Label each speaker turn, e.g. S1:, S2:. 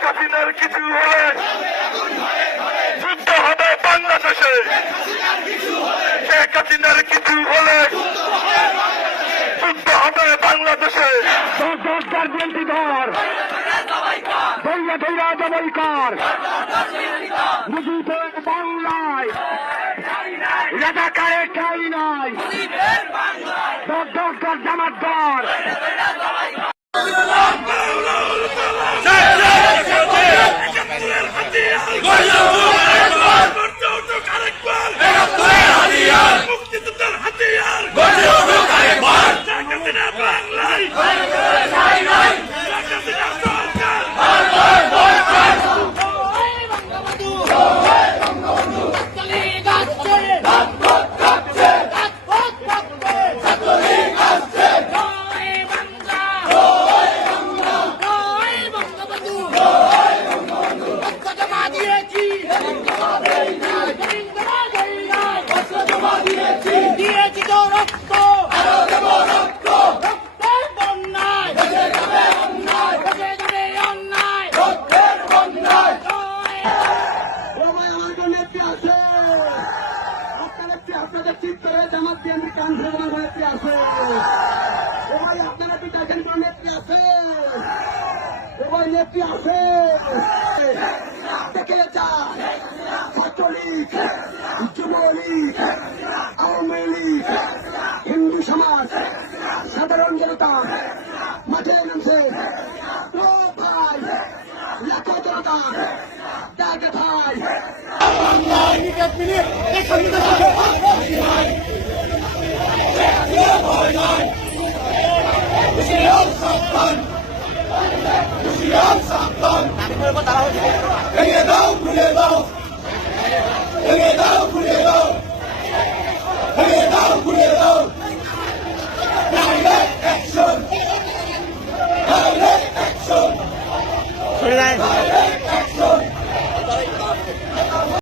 S1: শেখ হাসিনার কিছু হলে যুদ্ধ হবে বাংলাদেশে। শেখ হাসিনার কিছু হলে যুদ্ধ হবে বাংলাদেশে। দরকার বিএনপি ধর ধৈর্য ধৈর্য জবাই কর মুজিবের বাংলায় রাজাকারের
S2: ঠাই নাই
S1: দর দর জামাত দর
S2: আছে আপনার একটি আপনাদের চিত্তরে জামাত বিএনপি আমার একটি আছে? সবাই আপনারা কি দেখেন কোন নেত্রী আছে? সবাই নেত্রী আছে? দেখে ছাত্রলীগ, যুবলীগ, আওয়ামী লীগ, হিন্দু সমাজ, সাধারণ জনতা, মাঠে নামছে। ও ভাই জনতা ভাই। ভেঙে দাও খুলে দাও ভেঙে দাও খুলে দাও ভেঙে দাও খুলে দাও direct action direct action direct